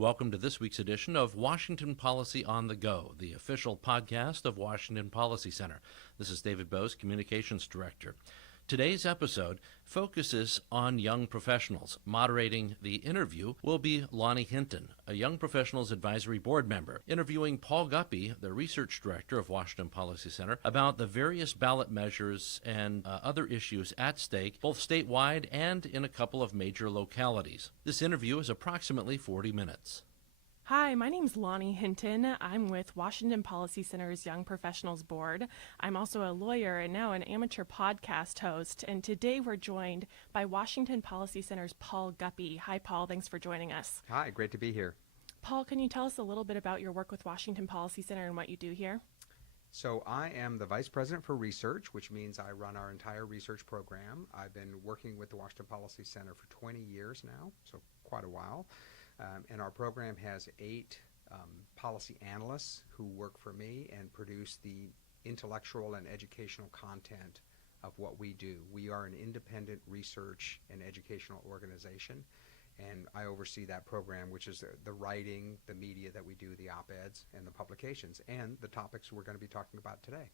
Welcome to this week's edition of Washington Policy on the Go, the official podcast of Washington Policy Center. This is David Bose, Communications Director. Today's episode focuses on young professionals. Moderating the interview will be Lonnie Hinton, a Young Professionals Advisory Board member, interviewing Paul Guppy, the Research Director of Washington Policy Center, about the various ballot measures and other issues at stake, both statewide and in a couple of major localities. This interview is approximately 40 minutes. Hi, my name's Lonnie Hinton. I'm with Washington Policy Center's Young Professionals Board. I'm also a lawyer and now an amateur podcast host. And today we're joined by Washington Policy Center's Paul Guppy. Hi, Paul. Thanks for joining us. Hi, great to be here. Paul, can you tell us a little bit about your work with Washington Policy Center and what you do here? So I am the Vice President for Research, which means I run our entire research program. I've been working with the Washington Policy Center for 20 years now, so quite a while. And our program has 8 policy analysts who work for me and produce the intellectual and educational content of what we do. We are an independent research and educational organization, and I oversee that program, which is the writing, the media that we do, the op-eds, and the publications, and the topics we're going to be talking about today.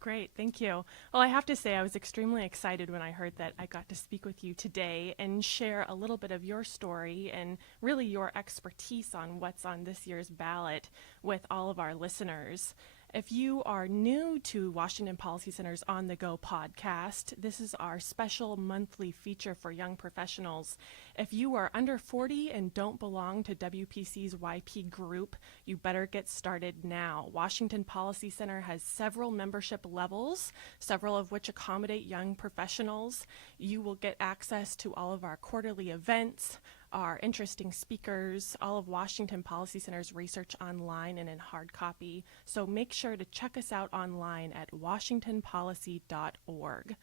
Great, thank you. Well, I have to say I was extremely excited when I heard that I got to speak with you today and share a little bit of your story and really your expertise on what's on this year's ballot with all of our listeners. If you are new to Washington Policy Center's On the Go podcast, this is our special monthly feature for young professionals. If you are under 40 and don't belong to WPC's YP group, you better get started now. Washington Policy Center has several membership levels, several of which accommodate young professionals. You will get access to all of our quarterly events, our interesting speakers, all of Washington Policy Center's research online and in hard copy. So make sure to check us out online at washingtonpolicy.org.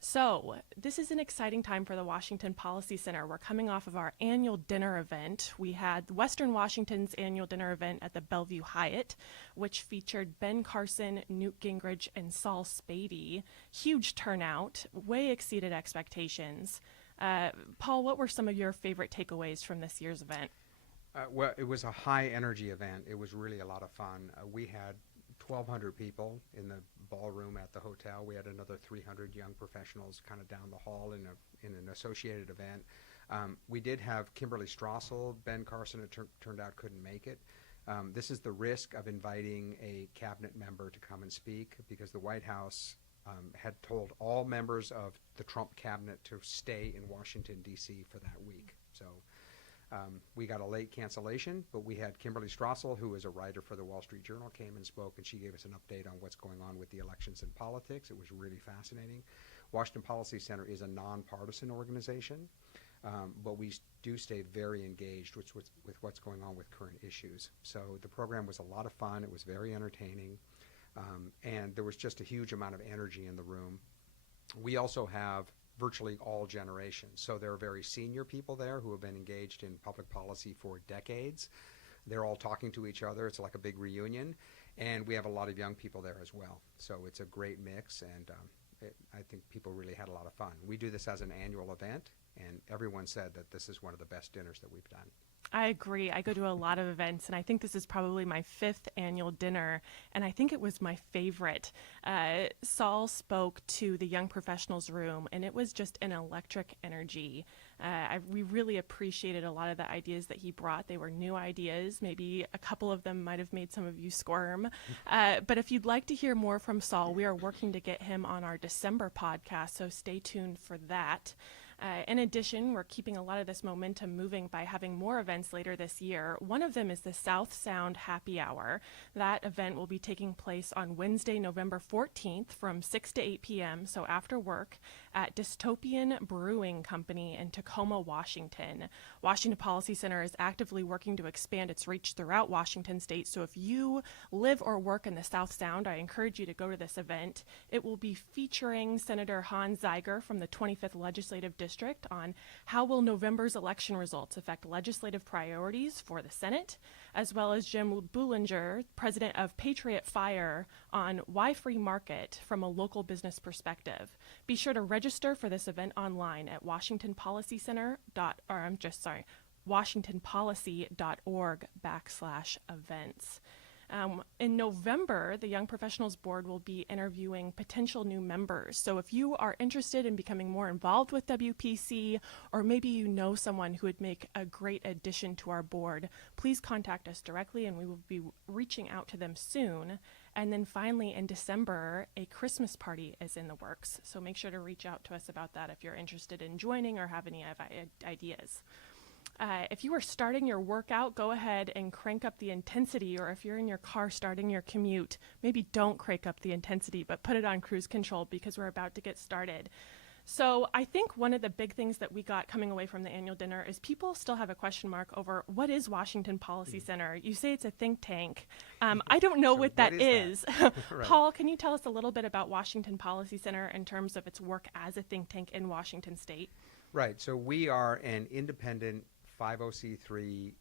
So this is an exciting time for the Washington Policy Center. We're coming off of our annual dinner event. We had Western Washington's annual dinner event at the Bellevue Hyatt, which featured Ben Carson, Newt Gingrich, and Saul Spady. Huge turnout, way exceeded expectations. Paul, what were some of your favorite takeaways from this year's event? Well, it was a high-energy event. It was really a lot of fun. We had 1,200 people in the ballroom at the hotel. We had another 300 young professionals kind of down the hall in an associated event. We did have Kimberly Strassel. Ben Carson, it turned out, couldn't make it. This is the risk of inviting a cabinet member to come and speak because the White House had told all members of the Trump cabinet to stay in Washington, D.C. for that week. So we got a late cancellation, but we had Kimberly Strassel, who is a writer for the Wall Street Journal, came and spoke, and she gave us an update on what's going on with the elections and politics. It was really fascinating. Washington Policy Center is a nonpartisan organization, but we do stay very engaged with what's going on with current issues. So the program was a lot of fun. It was very entertaining. And there was just a huge amount of energy in the room. We also have virtually all generations. So there are very senior people there who have been engaged in public policy for decades. They're all talking to each other. It's like a big reunion. And we have a lot of young people there as well. So it's a great mix, and I think people really had a lot of fun. We do this as an annual event, and everyone said that this is one of the best dinners that we've done. I agree. I go to a lot of events, and I think this is probably my 5th annual dinner, and I think it was my favorite. Saul spoke to the Young Professionals room, and it was just an electric energy. We really appreciated a lot of the ideas that he brought. They were new ideas. Maybe a couple of them might have made some of you squirm. But if you'd like to hear more from Saul, we are working to get him on our December podcast, so stay tuned for that. In addition, we're keeping a lot of this momentum moving by having more events later this year. One of them is the South Sound Happy Hour. That event will be taking place on Wednesday, November 14th from 6 to 8 p.m., so after work, at Dystopian Brewing Company in Tacoma, Washington. Washington Policy Center is actively working to expand its reach throughout Washington state, so if you live or work in the South Sound, I encourage you to go to this event. It will be featuring Senator Hans Zeiger from the 25th Legislative District on how will November's election results affect legislative priorities for the Senate, as well as Jim Bullinger, president of Patriot Fire, on why free market from a local business perspective. Be washingtonpolicy.org/events. In November, the Young Professionals Board will be interviewing potential new members. So if you are interested in becoming more involved with WPC, or maybe you know someone who would make a great addition to our board, please contact us directly and we will be reaching out to them soon. And then finally, in December, a Christmas party is in the works. So make sure to reach out to us about that if you're interested in joining or have any ideas. If you are starting your workout, go ahead and crank up the intensity, or if you're in your car starting your commute, maybe don't crank up the intensity, but put it on cruise control because we're about to get started. So I think one of the big things that we got coming away from the annual dinner is people still have a question mark over what is Washington Policy Center? You say it's a think tank. I don't know what that is. Right. Paul, can you tell us a little bit about Washington Policy Center in terms of its work as a think tank in Washington State? Right. So we are an independent 50c3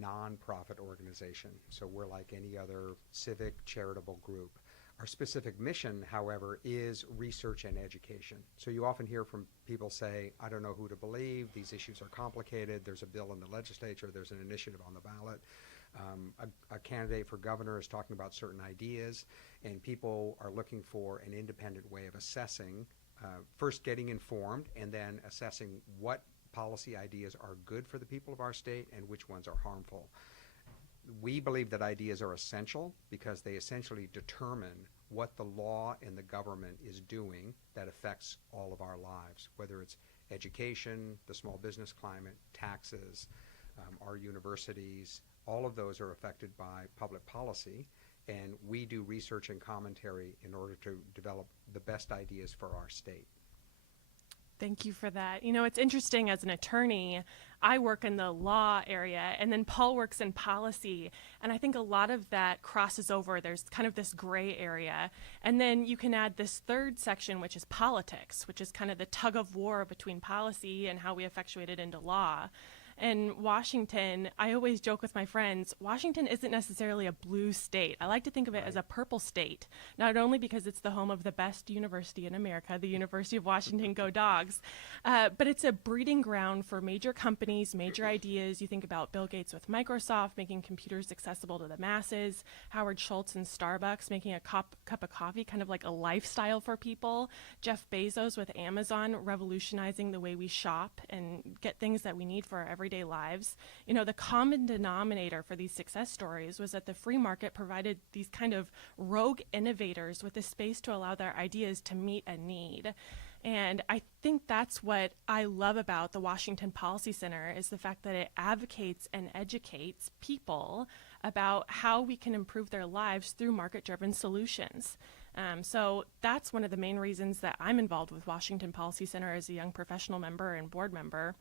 nonprofit organization. So we're like any other civic charitable group. Our specific mission, however, is research and education. So you often hear from people say, I don't know who to believe, these issues are complicated, there's a bill in the legislature, there's an initiative on the ballot. A candidate for governor is talking about certain ideas, and people are looking for an independent way of assessing, first getting informed, and then assessing what policy ideas are good for the people of our state and which ones are harmful. We believe that ideas are essential because they essentially determine what the law and the government is doing that affects all of our lives, whether it's education, the small business climate, taxes, our universities. All of those are affected by public policy, and we do research and commentary in order to develop the best ideas for our state. Thank you for that. You know, it's interesting, as an attorney, I work in the law area, and then Paul works in policy, and I think a lot of that crosses over. There's kind of this gray area, and then you can add this third section, which is politics, which is kind of the tug of war between policy and how we effectuate it into law. In Washington, I always joke with my friends, Washington isn't necessarily a blue state. I like to think of it as a purple state, not only because it's the home of the best university in America, the University of Washington, go Dogs, but it's a breeding ground for major companies, major ideas. You think about Bill Gates with Microsoft making computers accessible to the masses, Howard Schultz and Starbucks making a cup of coffee kind of like a lifestyle for people, Jeff Bezos with Amazon revolutionizing the way we shop and get things that we need for our everyday lives. You know, the common denominator for these success stories was that the free market provided these kind of rogue innovators with the space to allow their ideas to meet a need. And I think that's what I love about the Washington Policy Center, is the fact that it advocates and educates people about how we can improve their lives through market-driven solutions. So that's one of the main reasons that I'm involved with Washington Policy Center as a young professional member and board member.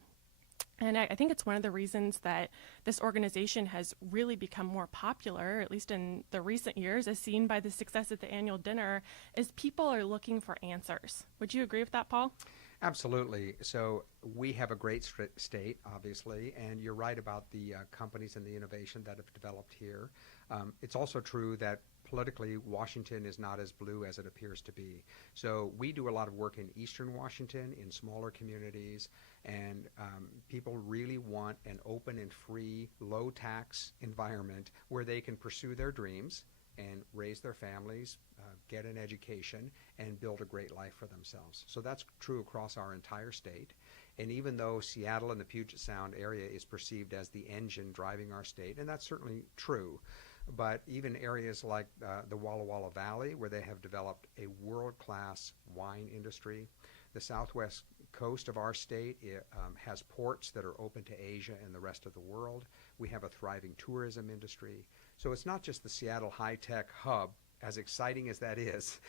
And I think it's one of the reasons that this organization has really become more popular, at least in the recent years, as seen by the success at the annual dinner, is people are looking for answers. Would you agree with that, Paul? Absolutely. So we have a great state, obviously, and you're right about the companies and the innovation that have developed here. It's also true that politically, Washington is not as blue as it appears to be. So we do a lot of work in eastern Washington, in smaller communities, and people really want an open and free, low-tax environment where they can pursue their dreams and raise their families, get an education, and build a great life for themselves. So that's true across our entire state. And even though Seattle and the Puget Sound area is perceived as the engine driving our state, and that's certainly true, but even areas like the Walla Walla Valley, where they have developed a world-class wine industry, the southwest coast of our state has ports that are open to Asia and the rest of the world. We have a thriving tourism industry. So it's not just the Seattle high-tech hub, as exciting as that is,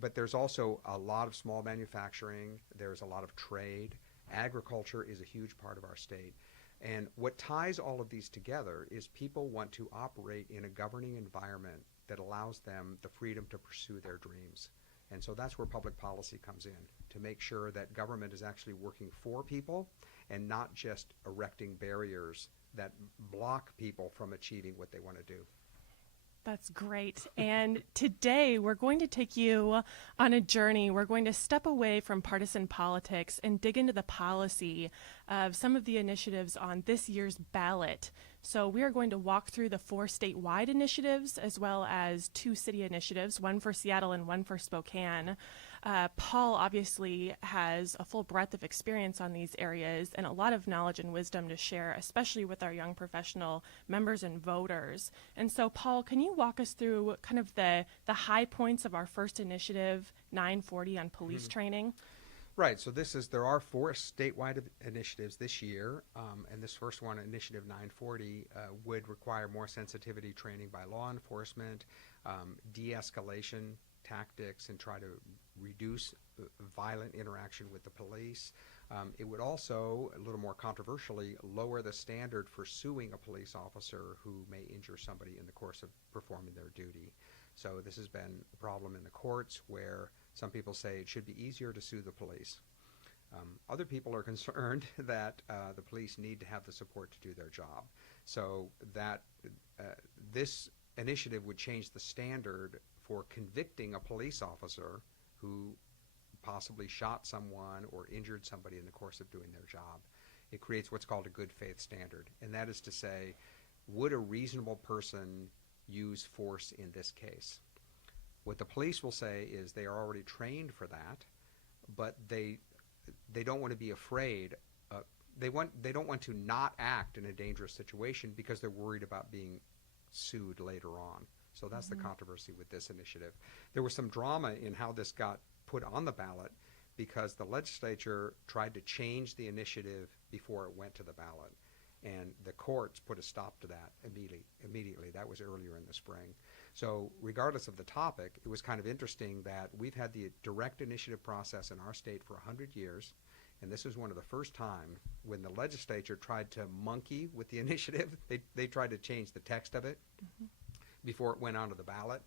but there's also a lot of small manufacturing. There's a lot of trade. Agriculture is a huge part of our state. And what ties all of these together is people want to operate in a governing environment that allows them the freedom to pursue their dreams. And so that's where public policy comes in, to make sure that government is actually working for people and not just erecting barriers that block people from achieving what they want to do. That's great. And today we're going to take you on a journey. We're going to step away from partisan politics and dig into the policy of some of the initiatives on this year's ballot. So we are going to walk through the 4 statewide initiatives as well as 2 city initiatives, one for Seattle and one for Spokane. Paul obviously has a full breadth of experience on these areas and a lot of knowledge and wisdom to share, especially with our young professional members and voters. And so, Paul, can you walk us through kind of the high points of our first initiative, 940 on police training? Right. So there are 4 statewide initiatives this year, and this first one, Initiative 940, would require more sensitivity training by law enforcement, de-escalation tactics, and try to reduce violent interaction with the police. It would also, a little more controversially, lower the standard for suing a police officer who may injure somebody in the course of performing their duty. So this has been a problem in the courts where some people say it should be easier to sue the police. Other people are concerned that the police need to have the support to do their job. So that this initiative would change the standard for convicting a police officer who possibly shot someone or injured somebody in the course of doing their job. It creates what's called a good faith standard, and that is to say, would a reasonable person use force in this case? What the police will say is they are already trained for that, but they don't want to be afraid. They don't want to not act in a dangerous situation because they're worried about being sued later on. So that's the controversy with this initiative. There was some drama in how this got put on the ballot because the legislature tried to change the initiative before it went to the ballot. And the courts put a stop to that immediately. That was earlier in the spring. So regardless of the topic, it was kind of interesting that we've had the direct initiative process in our state for 100 years. And this was one of the first time when the legislature tried to monkey with the initiative. They tried to change the text of it before it went onto the ballot.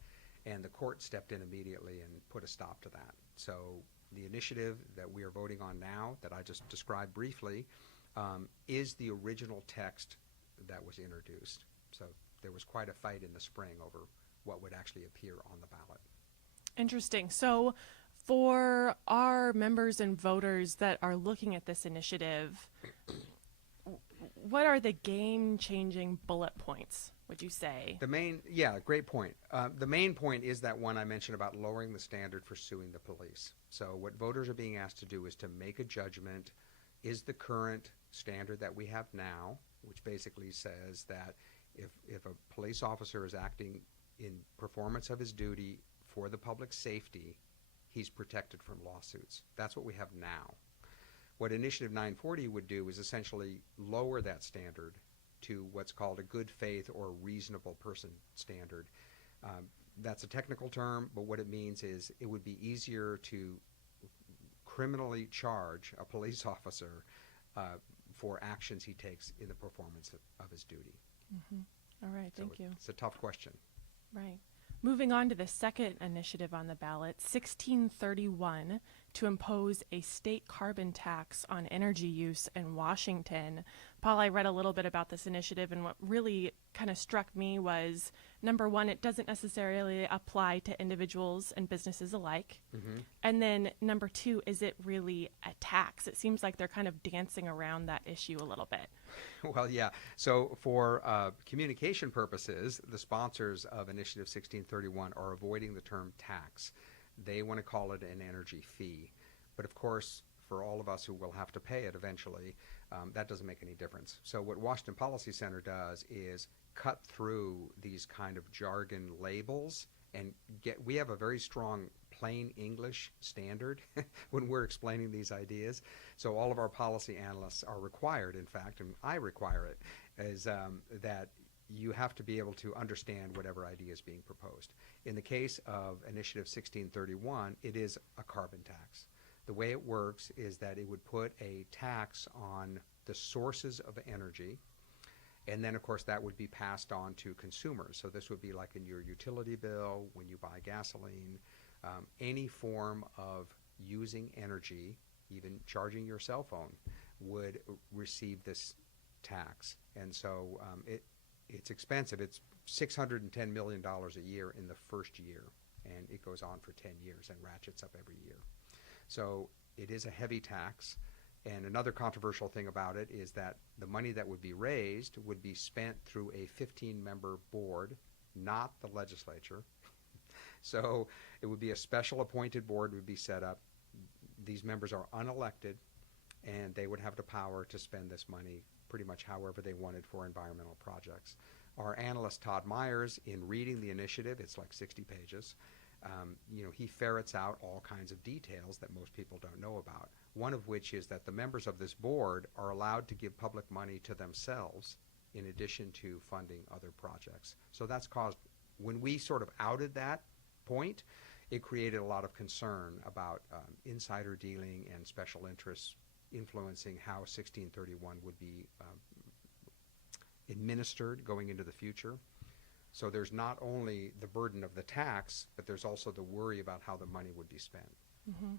And the court stepped in immediately and put a stop to that. So the initiative that we are voting on now, that I just described briefly, is the original text that was introduced. So there was quite a fight in the spring over what would actually appear on the ballot. Interesting. So for our members and voters that are looking at this initiative, what are the game-changing bullet points, would you say? Great point. The main point is that one I mentioned about lowering the standard for suing the police. So what voters are being asked to do is to make a judgment. Is the current standard that we have now, which basically says that if a police officer is acting in performance of his duty for the public safety, he's protected from lawsuits. That's what we have now. What Initiative 940 would do is essentially lower that standard to what's called a good faith or reasonable person standard. That's a technical term, but what it means is it would be easier to criminally charge a police officer for actions he takes in the performance of his duty. All right, thank you. It's a tough question. Right. Moving on to the second initiative on the ballot, 1631, to impose a state carbon tax on energy use in Washington. Paul, I read a little bit about this initiative, and what really kind of struck me was, number one, it doesn't necessarily apply to individuals and businesses alike. And then number two, is it really a tax? It seems like they're kind of dancing around that issue a little bit. Well, yeah. So for communication purposes, the sponsors of Initiative 1631 are avoiding the term tax. They want to call it an energy fee. But of course, for all of us who will have to pay it eventually, that doesn't make any difference. So what Washington Policy Center does is cut through these kind of jargon labels and we have a very strong plain English standard when we're explaining these ideas. So all of our policy analysts are required, in fact, and I require it, is that you have to be able to understand whatever idea is being proposed. In the case of Initiative 1631, it is a carbon tax. The way it works is that it would put a tax on the sources of energy, and then, of course, that would be passed on to consumers. So this would be like in your utility bill, when you buy gasoline, any form of using energy, even charging your cell phone, would receive this tax. And so it's expensive. It's $610 million a year in the first year, and it goes on for 10 years and ratchets up every year. So it is a heavy tax. And another controversial thing about it is that the money that would be raised would be spent through a 15-member board, not the legislature. So it would be a special appointed board would be set up. These members are unelected, and they would have the power to spend this money pretty much however they wanted for environmental projects. Our analyst Todd Myers, in reading the initiative, it's like 60 pages, he ferrets out all kinds of details that most people don't know about. One of which is that the members of this board are allowed to give public money to themselves in addition to funding other projects. So that's caused, when we sort of outed that point, it created a lot of concern about insider dealing and special interests influencing how 1631 would be administered going into the future. So there's not only the burden of the tax, but there's also the worry about how the money would be spent. Mm-hmm.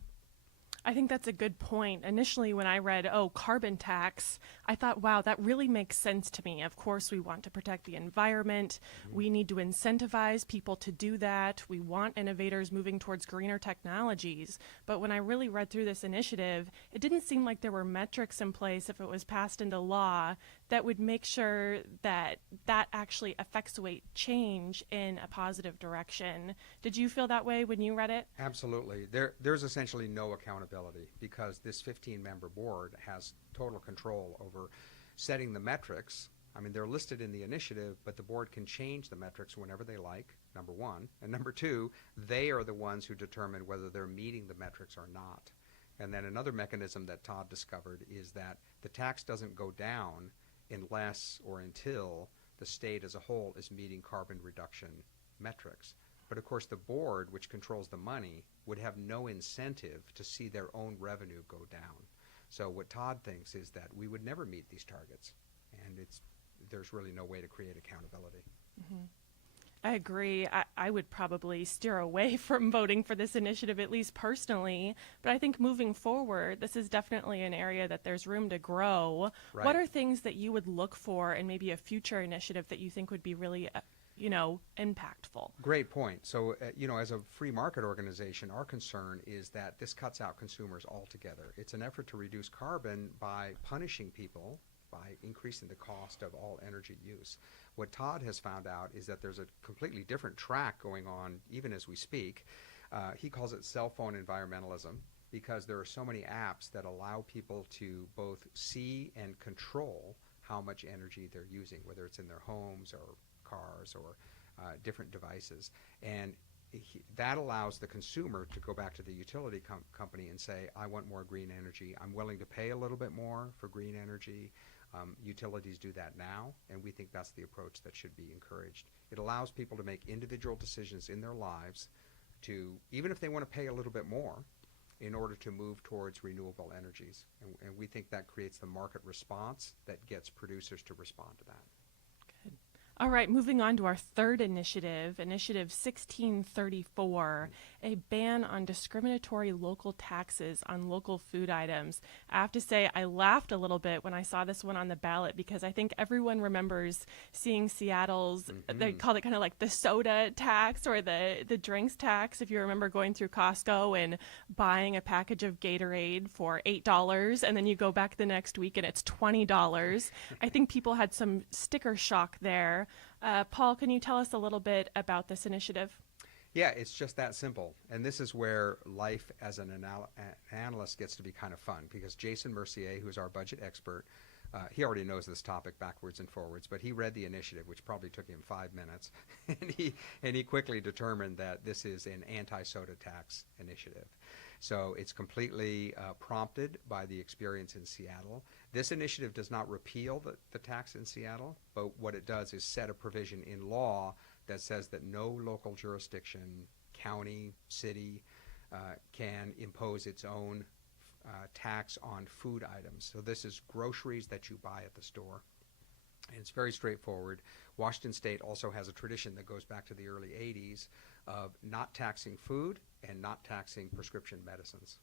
I think that's a good point. Initially, when I read, carbon tax, I thought, wow, that really makes sense to me. Of course, we want to protect the environment. Mm-hmm. We need to incentivize people to do that. We want innovators moving towards greener technologies. But when I really read through this initiative, it didn't seem like there were metrics in place if it was passed into law that would make sure that that actually effectuate change in a positive direction. Did you feel that way when you read it? Absolutely. There's essentially no accountability because this 15-member board has total control over setting the metrics. I mean, they're listed in the initiative, but the board can change the metrics whenever they like, number one. And number two, they are the ones who determine whether they're meeting the metrics or not. And then another mechanism that Todd discovered is that the tax doesn't go down unless or until the state as a whole is meeting carbon reduction metrics. But of course the board, which controls the money, would have no incentive to see their own revenue go down. So what Todd thinks is that we would never meet these targets, and there's really no way to create accountability. Mm-hmm. I agree. I would probably steer away from voting for this initiative, at least personally. But I think moving forward, this is definitely an area that there's room to grow. Right. What are things that you would look for in maybe a future initiative that you think would be really, impactful? Great point. So, as a free market organization, our concern is that this cuts out consumers altogether. It's an effort to reduce carbon by punishing people by increasing the cost of all energy use. What Todd has found out is that there's a completely different track going on even as we speak. He calls it cell phone environmentalism because there are so many apps that allow people to both see and control how much energy they're using, whether it's in their homes or cars or different devices. And that allows the consumer to go back to the utility company and say, I want more green energy. I'm willing to pay a little bit more for green energy. Utilities do that now, and we think that's the approach that should be encouraged. It allows people to make individual decisions in their lives to, even if they want to pay a little bit more, in order to move towards renewable energies. And we think that creates the market response that gets producers to respond to that. All right, moving on to our third initiative, Initiative 1634, a ban on discriminatory local taxes on local food items. I have to say, I laughed a little bit when I saw this one on the ballot because I think everyone remembers seeing Seattle's, they called it kind of like the soda tax or the drinks tax. If you remember going through Costco and buying a package of Gatorade for $8 and then you go back the next week and it's $20. I think people had some sticker shock there. Paul, can you tell us a little bit about this initiative? Yeah, it's just that simple. And this is where life as an analyst gets to be kind of fun because Jason Mercier, who's our budget expert, he already knows this topic backwards and forwards, but he read the initiative, which probably took him 5 minutes, and he quickly determined that this is an anti-soda tax initiative. So it's completely prompted by the experience in Seattle. This initiative does not repeal the tax in Seattle, but what it does is set a provision in law that says that no local jurisdiction, county, city, can impose its own tax on food items. So this is groceries that you buy at the store. And it's very straightforward. Washington State also has a tradition that goes back to the early 80s of not taxing food and not taxing prescription medicines.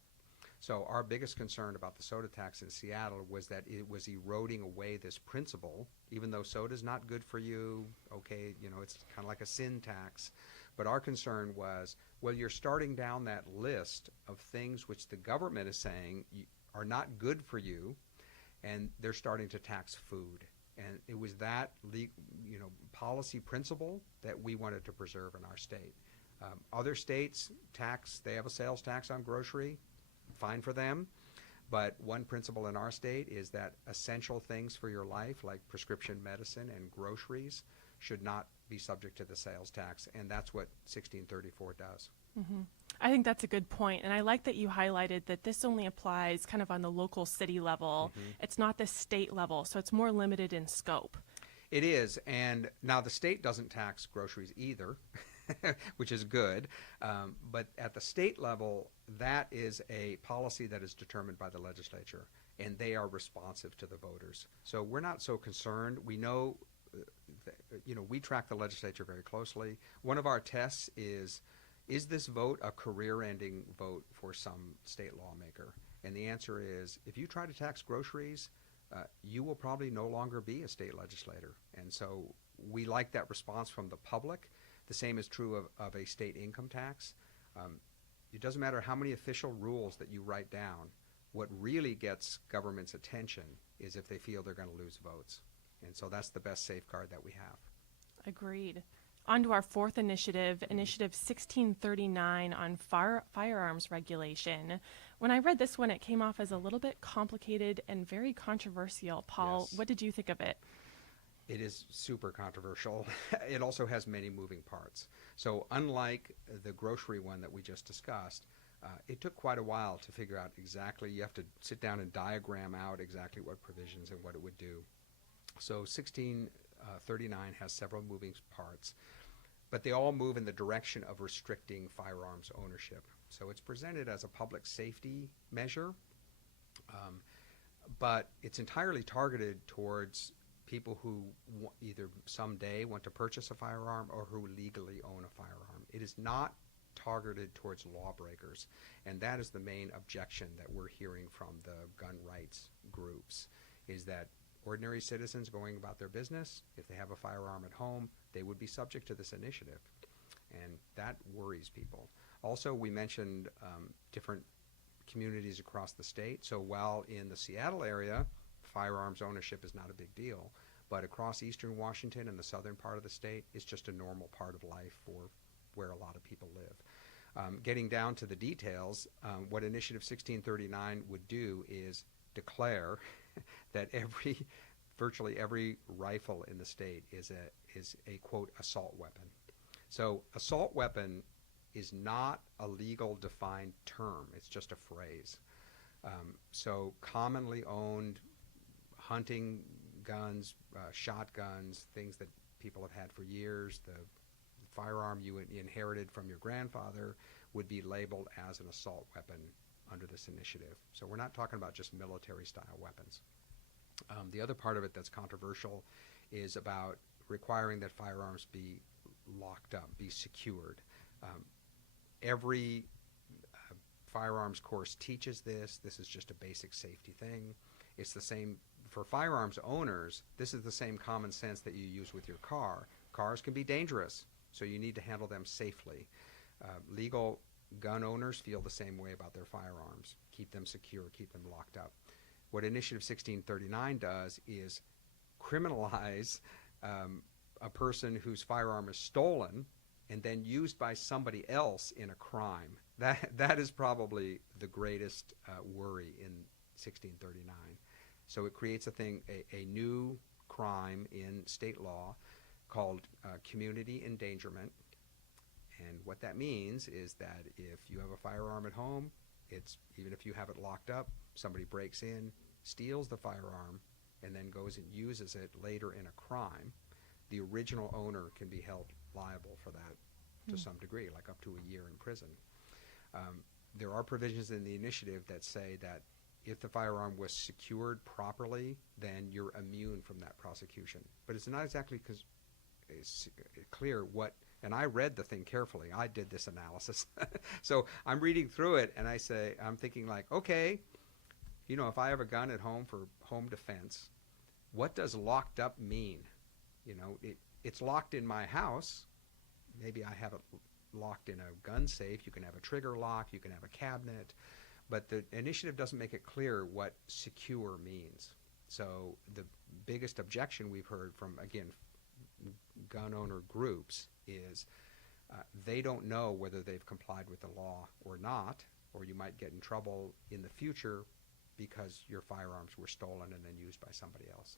So our biggest concern about the soda tax in Seattle was that it was eroding away this principle, even though soda's not good for you, okay, it's kind of like a sin tax. But our concern was, well, you're starting down that list of things which the government is saying are not good for you, and they're starting to tax food. And it was that policy principle that we wanted to preserve in our state. Other states they have a sales tax on grocery, fine for them. But one principle in our state is that essential things for your life, like prescription medicine and groceries, should not be subject to the sales tax, and that's what 1634 does. Mm-hmm. I think that's a good point, and I like that you highlighted that this only applies kind of on the local city level. Mm-hmm. It's not the state level, so it's more limited in scope. It is, and now the state doesn't tax groceries either, which is good, but at the state level, that is a policy that is determined by the legislature, and they are responsive to the voters. So we're not so concerned. We know, we track the legislature very closely. One of our tests is this vote a career-ending vote for some state lawmaker? And the answer is, if you try to tax groceries, you will probably no longer be a state legislator. And so we like that response from the public. The same is true of a state income tax. It doesn't matter how many official rules that you write down. What really gets government's attention is if they feel they're going to lose votes. And so that's the best safeguard that we have. Agreed. On to our fourth initiative, Initiative 1639 on firearms regulation. When I read this one, it came off as a little bit complicated and very controversial. Paul, Yes. What did you think of it? It is super controversial. It also has many moving parts. So unlike the grocery one that we just discussed, it took quite a while to figure out exactly. You have to sit down and diagram out exactly what provisions and what it would do. So 1639 has several moving parts, but they all move in the direction of restricting firearms ownership. So it's presented as a public safety measure, but it's entirely targeted towards people who either someday want to purchase a firearm or who legally own a firearm. It is not targeted towards lawbreakers, and that is the main objection that we're hearing from the gun rights groups, is that ordinary citizens going about their business, if they have a firearm at home, they would be subject to this initiative, and that worries people. Also, we mentioned different communities across the state. So while in the Seattle area, firearms ownership is not a big deal, but across eastern Washington and the southern part of the state, it's just a normal part of life for where a lot of people live. Getting down to the details, what Initiative 1639 would do is declare that virtually every rifle in the state is a quote assault weapon. So assault weapon is not a legal defined term. It's just a phrase. So commonly owned hunting guns, shotguns, things that people have had for years, the firearm you inherited from your grandfather would be labeled as an assault weapon under this initiative. So we're not talking about just military-style weapons. The other part of it that's controversial is about requiring that firearms be locked up, be secured. Every firearms course teaches this. This is just a basic safety thing. It's the same for firearms owners. This is the same common sense that you use with your car. Cars can be dangerous, so you need to handle them safely. Legal gun owners feel the same way about their firearms. Keep them secure, keep them locked up. What Initiative 1639 does is criminalize a person whose firearm is stolen and then used by somebody else in a crime. That is probably the greatest worry in 1639. So it creates a new crime in state law called community endangerment. And what that means is that if you have a firearm at home, even if you have it locked up, somebody breaks in, steals the firearm, and then goes and uses it later in a crime, the original owner can be held liable for that to some degree, like up to a year in prison. There are provisions in the initiative that say that if the firearm was secured properly, then you're immune from that prosecution. But it's not exactly clear what And I read the thing carefully. I did this analysis. So I'm reading through it, and I'm thinking like, okay, if I have a gun at home for home defense, what does locked up mean? It's locked in my house. Maybe I have it locked in a gun safe. You can have a trigger lock. You can have a cabinet. But the initiative doesn't make it clear what secure means. So the biggest objection we've heard from, again, gun owner groups is they don't know whether they've complied with the law or not, or you might get in trouble in the future because your firearms were stolen and then used by somebody else.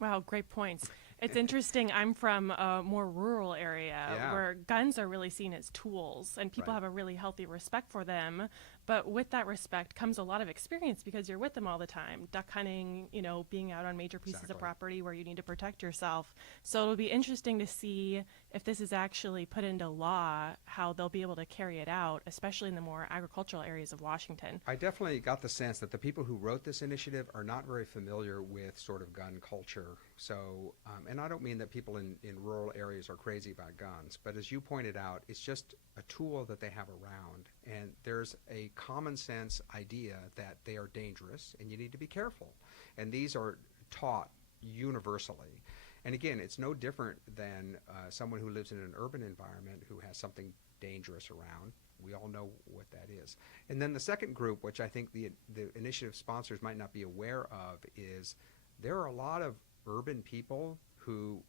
Wow, great points. It's interesting. I'm from a more rural area where guns are really seen as tools, and people have a really healthy respect for them. But with that respect comes a lot of experience because you're with them all the time. Duck hunting, being out on major pieces of property where you need to protect yourself. So it'll be interesting to see if this is actually put into law, how they'll be able to carry it out, especially in the more agricultural areas of Washington. I definitely got the sense that the people who wrote this initiative are not very familiar with sort of gun culture. So, and I don't mean that people in rural areas are crazy about guns, but as you pointed out, it's just a tool that they have around. And there's a common sense idea that they are dangerous and you need to be careful. And these are taught universally. And again, it's no different than someone who lives in an urban environment who has something dangerous around. We all know what that is. And then the second group, which I think the initiative sponsors might not be aware of, is there are a lot of urban people who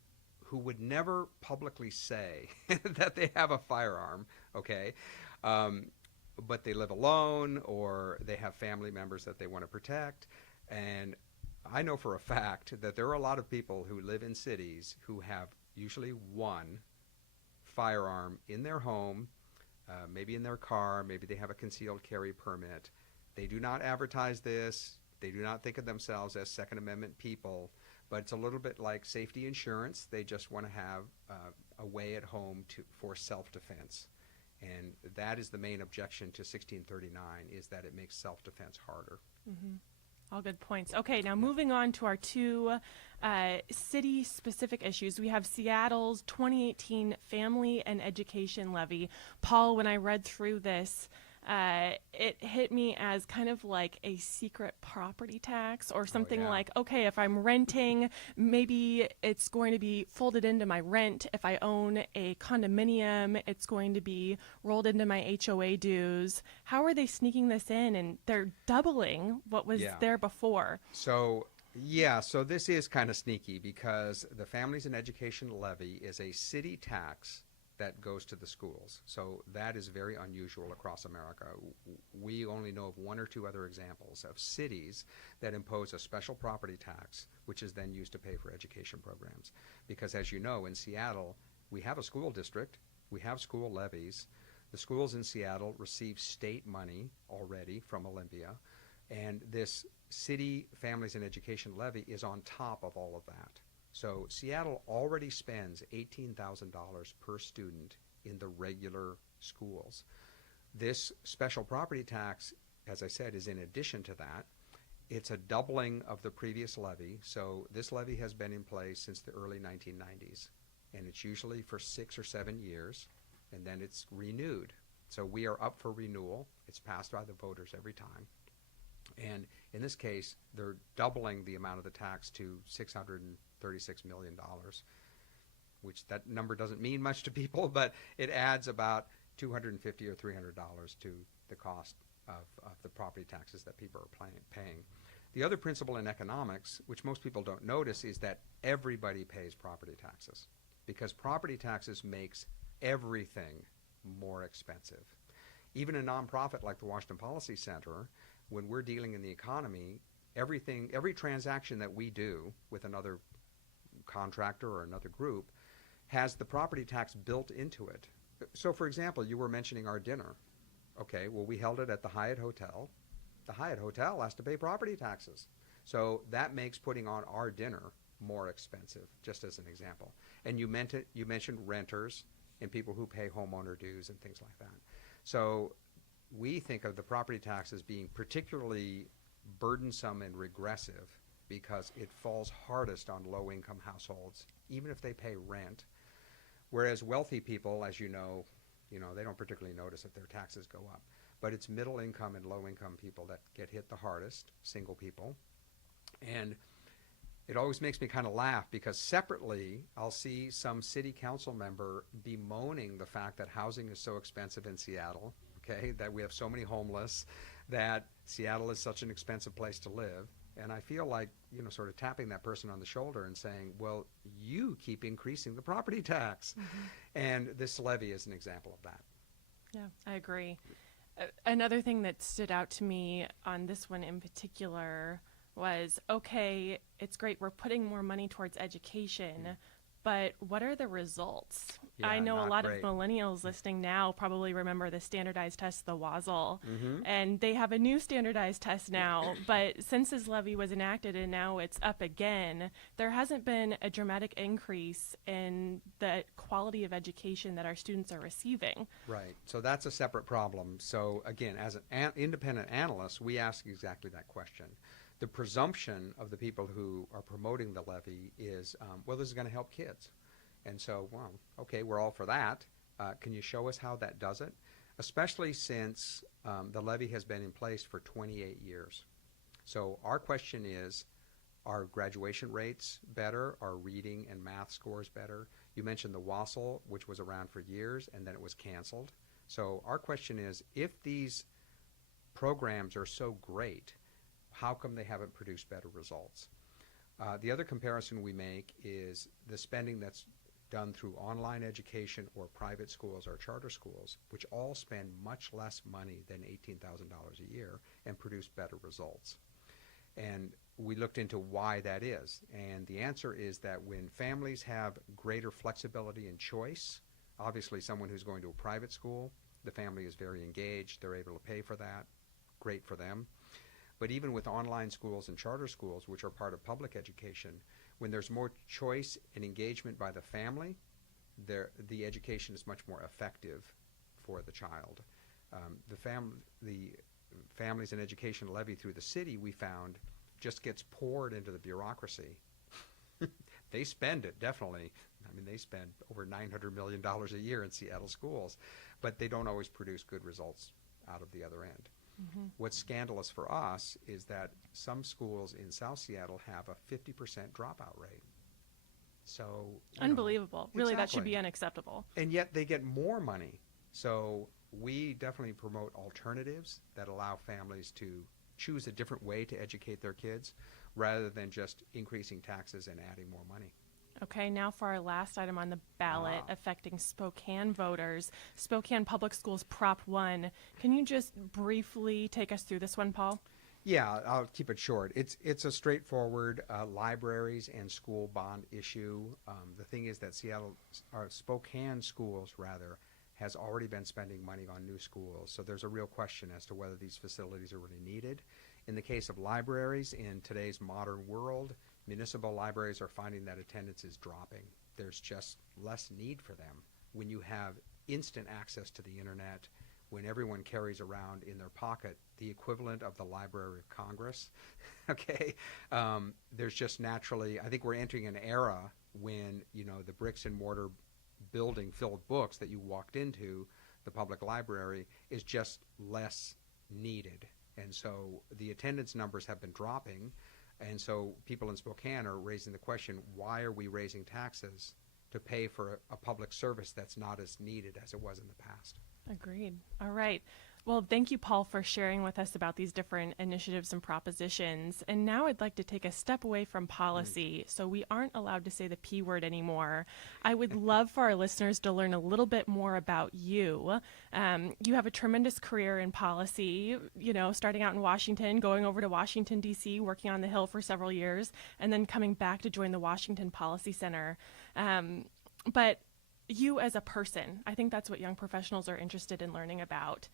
would never publicly say that they have a firearm, okay? But they live alone or they have family members that they want to protect. And I know for a fact that there are a lot of people who live in cities who have usually one firearm in their home, maybe in their car, maybe they have a concealed carry permit. They do not advertise this. They do not think of themselves as Second Amendment people, but it's a little bit like safety insurance. They just want to have a way at home for self-defense. And that is the main objection to 1639, is that it makes self-defense harder. Mm-hmm. All good points. Okay, now moving on to our two city-specific issues. We have Seattle's 2018 Family and Education Levy. Paul, when I read through this, it hit me as kind of like a secret property tax or something like, okay, if I'm renting, maybe it's going to be folded into my rent. If I own a condominium, it's going to be rolled into my HOA dues. How are they sneaking this in? And they're doubling what was there before. So this is kind of sneaky because the Families and Education Levy is a city tax that goes to the schools. So that is very unusual across America. We only know of one or two other examples of cities that impose a special property tax, which is then used to pay for education programs. Because as you know, in Seattle, we have a school district, we have school levies. The schools in Seattle receive state money already from Olympia, and this city Families and Education Levy is on top of all of that. So Seattle already spends $18,000 per student in the regular schools. This special property tax, as I said, is in addition to that. It's a doubling of the previous levy. So this levy has been in place since the early 1990s, and it's usually for 6 or 7 years, and then it's renewed. So we are up for renewal. It's passed by the voters every time. And in this case, they're doubling the amount of the tax to $636 million, which that number doesn't mean much to people, but it adds about $250 or $300 to the cost of the property taxes that people are paying. The other principle in economics, which most people don't notice, is that everybody pays property taxes because property taxes makes everything more expensive. Even a nonprofit like the Washington Policy Center, when we're dealing in the economy, every transaction that we do with another contractor or another group has the property tax built into it. So for example, you were mentioning our dinner. Okay, well, we held it at the Hyatt Hotel. The Hyatt Hotel has to pay property taxes. So that makes putting on our dinner more expensive, just as an example. And you mentioned renters and people who pay homeowner dues and things like that. So we think of the property tax as being particularly burdensome and regressive because it falls hardest on low-income households, even if they pay rent. Whereas wealthy people, as you know, they don't particularly notice if their taxes go up. But it's middle income and low income people that get hit the hardest, single people. And it always makes me kind of laugh because separately, I'll see some city council member bemoaning the fact that housing is so expensive in Seattle, okay, that we have so many homeless, that Seattle is such an expensive place to live. And I feel like, sort of tapping that person on the shoulder and saying, well, you keep increasing the property tax. And this levy is an example of that. Yeah, I agree. Another thing that stood out to me on this one in particular was, okay, it's great, we're putting more money towards education, but what are the results? Yeah, I know a not lot great. of millennials listening now probably remember the standardized test, the WASL, and they have a new standardized test now, but since this levy was enacted and now it's up again, there hasn't been a dramatic increase in the quality of education that our students are receiving. Right. So that's a separate problem. So again, as an independent analyst, we ask exactly that question. The presumption of the people who are promoting the levy is, well, this is going to help kids. And so, well, okay, we're all for that. Can you show us how that does it? Especially since the levy has been in place for 28 years. So our question is, are graduation rates better? Are reading and math scores better? You mentioned the WASL, which was around for years, and then it was canceled. So our question is, if these programs are so great, how come they haven't produced better results? The other comparison we make is the spending that's done through online education or private schools or charter schools, which all spend much less money than $18,000 a year and produce better results. And we looked into why that is. And the answer is that when families have greater flexibility and choice, obviously someone who's going to a private school, the family is very engaged, they're able to pay for that, great for them. But even with online schools and charter schools, which are part of public education, when there's more choice and engagement by the family, the education is much more effective for the child. The families and education levy through the city, we found, just gets poured into the bureaucracy. They spend it, definitely. I mean, they spend over $900 million a year in Seattle schools, but they don't always produce good results out of the other end. What's scandalous for us is that some schools in South Seattle have a 50% dropout rate. So unbelievable. Really, that should exactly. be unacceptable. And yet they get more money. So we definitely promote alternatives that allow families to choose a different way to educate their kids rather than just increasing taxes and adding more money. Okay, now for our last item on the ballot affecting Spokane voters, Spokane Public Schools Prop 1. Can you just briefly take us through this one, Paul? Yeah, I'll keep it short. It's a straightforward libraries and school bond issue. The thing is that Spokane schools, rather, has already been spending money on new schools. So there's a real question as to whether these facilities are really needed. In the case of libraries, in today's modern world, municipal libraries are finding that attendance is dropping. There's just less need for them. When you have instant access to the internet, when everyone carries around in their pocket the equivalent of the Library of Congress, okay, there's just naturally, I think we're entering an era when, the bricks and mortar building filled books that you walked into, the public library, is just less needed. And so the attendance numbers have been dropping. And so people in Spokane are raising the question, why are we raising taxes to pay for a public service that's not as needed as it was in the past? Agreed. All right. Well, thank you, Paul, for sharing with us about these different initiatives and propositions. And now I'd like to take a step away from policy, so we aren't allowed to say the P word anymore. I would love for our listeners to learn a little bit more about you. You have a tremendous career in policy, starting out in Washington, going over to Washington, D.C., working on the Hill for several years, and then coming back to join the Washington Policy Center. But you as a person, I think that's what young professionals are interested in learning about.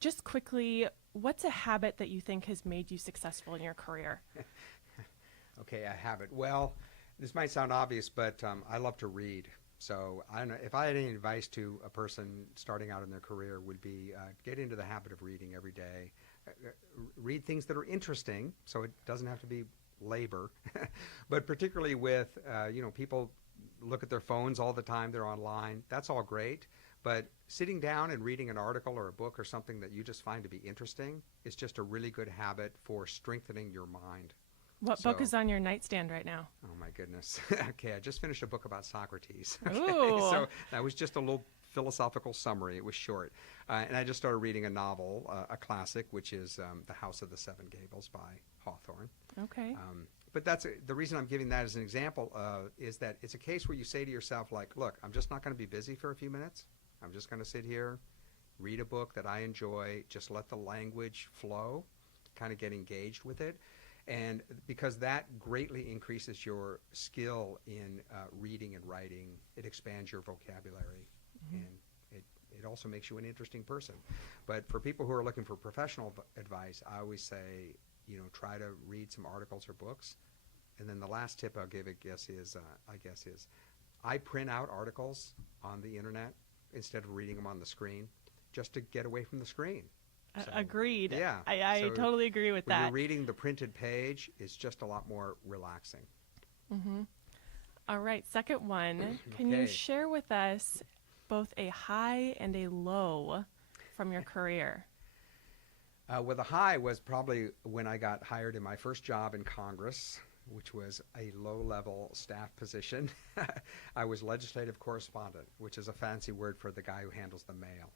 Just quickly, what's a habit that you think has made you successful in your career? Okay, a habit. Well, this might sound obvious, but I love to read. So I don't know, if I had any advice to a person starting out in their career would be get into the habit of reading every day. Read things that are interesting, so it doesn't have to be labor, but particularly with people look at their phones all the time. They're online. That's all great. But sitting down and reading an article or a book or something that you just find to be interesting is just a really good habit for strengthening your mind. What book is on your nightstand right now? Oh, my goodness. Okay, I just finished a book about Socrates. Okay, Ooh. so that was just a little philosophical summary. It was short. And I just started reading a novel, a classic, which is The House of the Seven Gables by Hawthorne. Okay. But that's the reason I'm giving that as an example is that it's a case where you say to yourself, like, look, I'm just not going to be busy for a few minutes. I'm just going to sit here, read a book that I enjoy, just let the language flow, kind of get engaged with it. And because that greatly increases your skill in reading and writing, it expands your vocabulary, and it also makes you an interesting person. But for people who are looking for professional advice, I always say, try to read some articles or books. And then the last tip I'll give, is I print out articles on the internet instead of reading them on the screen, just to get away from the screen. So, agreed. Yeah. I So totally agree with when that. you're reading the printed page, it's just a lot more relaxing. All right, second one. Can you Okay. share with us both a high and a low from your career? Well, the high was probably when I got hired in my first job in Congress, which was a low-level staff position. I was legislative correspondent, which is a fancy word for the guy who handles the mail.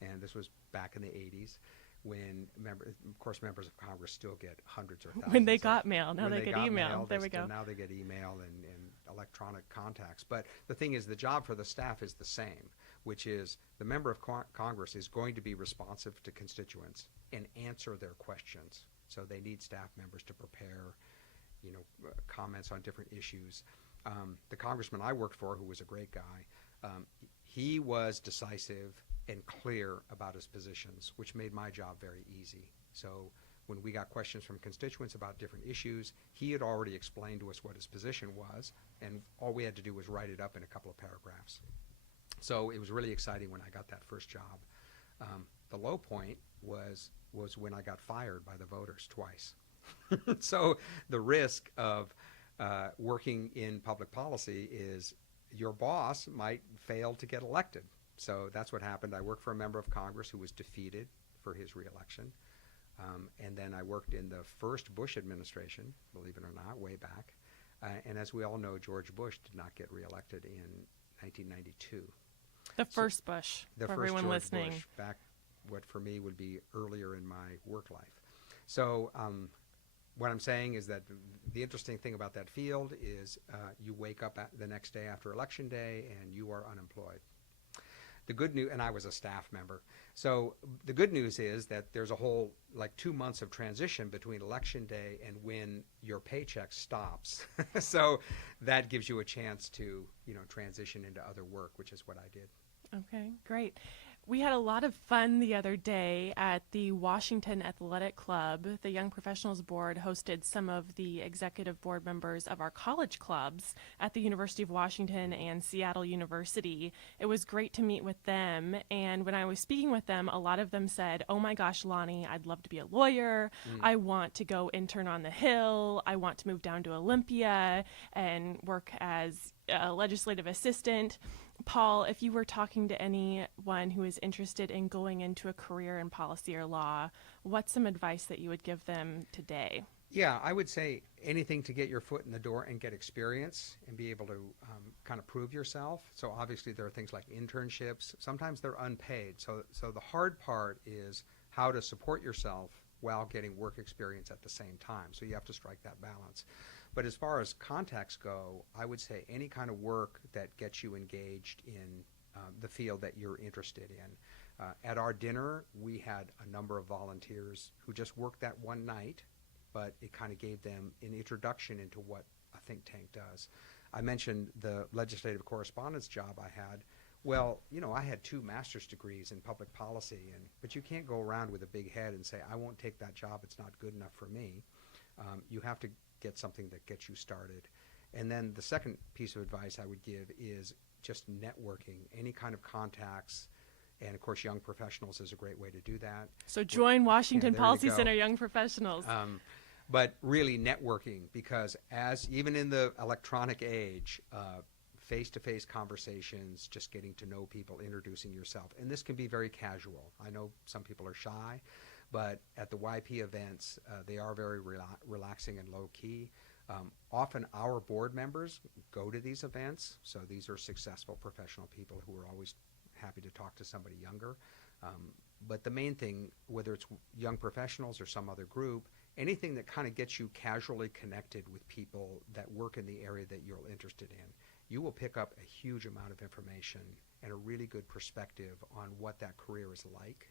And this was back in the 80s when, of course, members of Congress still get hundreds or thousands. When they got mail, now when they get got email. mail, There we go. Now they get email and electronic contacts. But the thing is, the job for the staff is the same, which is the member of Congress is going to be responsive to constituents and answer their questions. So they need staff members to prepare comments on different issues. The congressman I worked for, who was a great guy, he was decisive and clear about his positions, which made my job very easy. So when we got questions from constituents about different issues, he had already explained to us what his position was, and all we had to do was write it up in a couple of paragraphs. So it was really exciting when I got that first job. The low point was when I got fired by the voters twice. So the risk of working in public policy is your boss might fail to get elected. So that's what happened. I worked for a member of Congress who was defeated for his reelection. And then I worked in the first Bush administration, believe it or not, way back. And as we all know, George Bush did not get reelected in 1992. The first Bush, The for first everyone George listening. Bush, back what for me would be earlier in my work life. So what I'm saying is that the interesting thing about that field is you wake up the next day after Election Day and you are unemployed. The good news, and I was a staff member, so the good news is that there's a whole 2 months of transition between Election Day and when your paycheck stops. So that gives you a chance to transition into other work, which is what I did. Okay, great. We had a lot of fun the other day at the Washington Athletic Club. The Young Professionals Board hosted some of the executive board members of our college clubs at the University of Washington and Seattle University. It was great to meet with them, and when I was speaking with them, a lot of them said, "Oh my gosh, Lonnie, I'd love to be a lawyer. I want to go intern on the Hill. I want to move down to Olympia and work as a legislative assistant." Paul, if you were talking to anyone who is interested in going into a career in policy or law, what's some advice that you would give them today? Yeah, I would say anything to get your foot in the door and get experience and be able to kind of prove yourself. So obviously there are things like internships. Sometimes they're unpaid. So the hard part is how to support yourself while getting work experience at the same time. So you have to strike that balance. But as far as contacts go, I would say any kind of work that gets you engaged in the field that you're interested in. At our dinner, we had a number of volunteers who just worked that one night, but it kind of gave them an introduction into what a think tank does. I mentioned the legislative correspondence job I had. Well, I had 2 master's degrees in public policy, but you can't go around with a big head and say, I won't take that job, it's not good enough for me. You have to get something that gets you started. And then the second piece of advice I would give is just networking, any kind of contacts. And of course, Young Professionals is a great way to do that. So join Washington there you Policy go. Center Young Professionals. But really networking, because even in the electronic age, face-to-face conversations, just getting to know people, introducing yourself. And this can be very casual. I know some people are shy, but at the YP events, they are very relaxing and low-key. Often our board members go to these events, so these are successful professional people who are always happy to talk to somebody younger. But the main thing, whether it's young professionals or some other group, anything that kind of gets you casually connected with people that work in the area that you're interested in, you will pick up a huge amount of information and a really good perspective on what that career is like.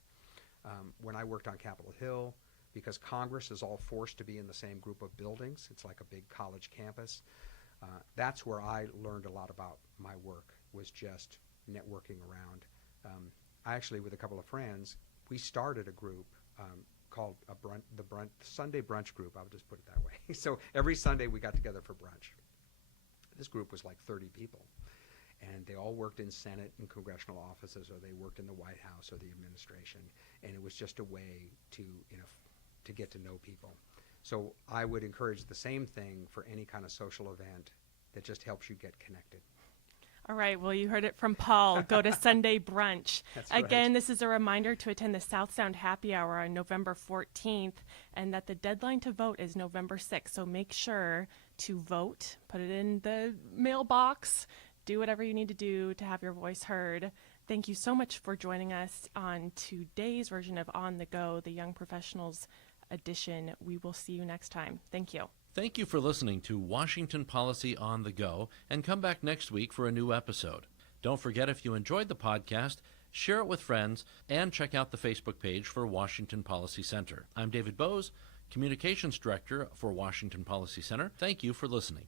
When I worked on Capitol Hill, because Congress is all forced to be in the same group of buildings, it's like a big college campus, that's where I learned a lot about my work, was just networking around. I actually, with a couple of friends, we started a group called the Sunday Brunch Group. I'll just put it that way. So every Sunday we got together for brunch. This group was like 30 people, and they all worked in Senate and congressional offices, or they worked in the White House or the administration, and it was just a way to, to get to know people. So I would encourage the same thing for any kind of social event that just helps you get connected. All right, well, you heard it from Paul. Go to Sunday Brunch. That's right. Again, this is a reminder to attend the South Sound Happy Hour on November 14th, and that the deadline to vote is November 6th. So make sure to vote, put it in the mailbox, do whatever you need to do to have your voice heard. Thank you so much for joining us on today's version of On the Go, the Young Professionals edition. We will see you next time. Thank you. Thank you for listening to Washington Policy on the Go, and come back next week for a new episode. Don't forget, if you enjoyed the podcast, share it with friends, and check out the Facebook page for Washington Policy Center. I'm David Bose, Communications Director for Washington Policy Center. Thank you for listening.